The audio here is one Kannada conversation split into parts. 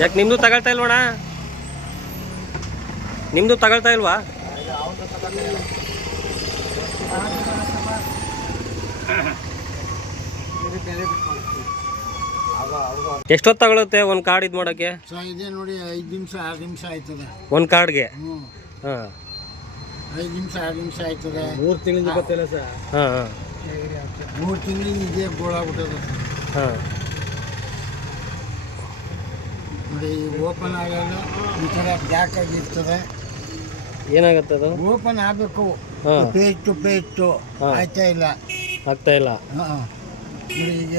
ಯಾಕೆ ನಿಮ್ಮದು ತಗೊಳ್ತಾ ಇಲ್ವಣ್ಣ? ನಿಮ್ಮದು ತಗೊಳ್ತಾ ಇಲ್ವಾ? ಎಷ್ಟೊತ್ತು ತಗೊಳುತ್ತೆ ಒಂದು ಕಾರ್ಡ್ ಇದು ಮಾಡೋಕ್ಕೆ? ಇದೆ ನೋಡಿ, 5 ನಿಮಿಷ 6 ನಿಮಿಷ ಆಯ್ತದೆ ಒಂದು ಕಾರ್ಡ್ಗೆ. ಹಾಂ, 5 ನಿಮಿಷ 6 ನಿಮಿಷ ಆಯ್ತದೆ. 3 ತಿಂಗಳಿಂದ ಗೊತ್ತಿಲ್ಲ ಸರ್. ಹಾಂ 3 ತಿಂಗಳಿಂದ ಇದೇ ಗೋಳಾಗ್ಬಿಟ್ಟದ. ಹಾಂ ನೋಡಿ, ಓಪನ್ ಆಗಲ್ಲ, ಈ ಥರ ಬ್ಲ್ಯಾಕ್ ಆಗಿರ್ತದೆ. ಏನಾಗುತ್ತೆ ಅದು? ಓಪನ್ ಆಗಬೇಕು, ಹಾಂ ಪೇಸ್ಟು ಆಯ್ತಾ ಇಲ್ಲ, ಆಗ್ತಾ ಇಲ್ಲ. ಹಾಂ ನೋಡಿ, ಈಗ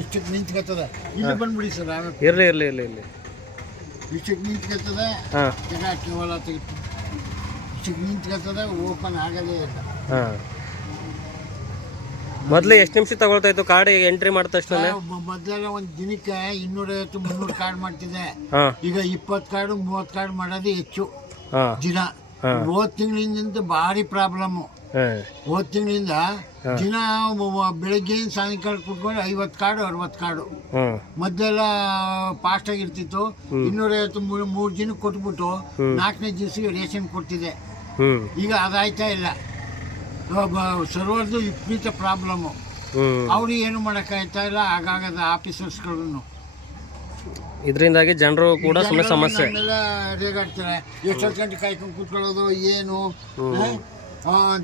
ಇಷ್ಟಕ್ಕೆ ನಿಂತ್ಕೊತದೆ. ಇಲ್ಲಿ ಬಂದ್ಬಿಡಿ ಸರ್, ಆಮೇಲೆ ಇರಲಿ ಇರಲಿ ಇರಲಿ ಇಲ್ಲಿ ಇಷ್ಟಕ್ಕೆ ನಿಂತ್ಕೊತದೆ. ಹಾಂ ಕೇವಲ ತೆಗಿತು, ಇಷ್ಟಕ್ಕೆ ನಿಂತ್ಕೊತದೆ, ಓಪನ್ ಆಗೋದೇ ಇಲ್ಲ. ಹಾಂ ಮೊದಲು ಎಷ್ಟು ನಿಮಿಷ ತಗೊಳ್ತಾ ಇತ್ತು ಕಾರ್ಡ್ ಎಂಟ್ರಿ ಮಾಡಿದ ತಕ್ಷಣ? ಮೊದಲೆಲ್ಲ ಒಂದು ದಿನಕ್ಕೆ 250-300 ಕಾರ್ಡ್ ಮಾಡ್ತಿದ್ದೆ. ಹಾಂ ಈಗ 20 ಕಾರ್ಡು 30 ಕಾರ್ಡ್ ಮಾಡೋದೇ ಹೆಚ್ಚು ಹಾಂ ದಿನ. ಹೋದ ತಿಂಗಳಿಂದ ಭಾರಿ ಪ್ರಾಬ್ಲಮ್ಮು. ಹಾಂ ಹೋದ ತಿಂಗಳಿಂದ ದಿನ ಬೆಳಗ್ಗೆ ಸಾಯಂಕಾಲ ಕುತ್ಕೊಂಡು 50 ಕಾರ್ಡು 60 ಕಾರ್ಡು. ಹಾಂ ಮೊದಲೆಲ್ಲ ಫಾಸ್ಟಾಗಿರ್ತಿತ್ತು. 250-3 ದಿನಕ್ಕೆ ಕೊಟ್ಬಿಟ್ಟು 4ನೇ ದಿವಸಕ್ಕೆ ರೇಷನ್ ಕೊಡ್ತಿದ್ದೆ. ಈಗ ಅದಾಯ್ತಾ ಇಲ್ಲ. ಸರ್ವರ್ದು ವಿಪರೀತ ಪ್ರಾಬ್ಲಮ್ಮು. ಅವ್ರು ಏನು ಮಾಡೋಕ್ಕಾಯ್ತಾ ಇಲ್ಲ. ಆಗಾಗದ ಆಫೀಸರ್ಸ್ಗಳನ್ನು ಇದರಿಂದಾಗಿ ಜನರು ಕೂಡ ಸುಮ್ಮನೆ ಸಮಸ್ಯೆ ರೇಗಾಡ್ತಾರೆ. ಎಷ್ಟೊತ್ತು ಗಂಟೆ ಕಾಯ್ಕೊಂಡು ಕೂತ್ಕೊಳ್ಳೋದು ಏನು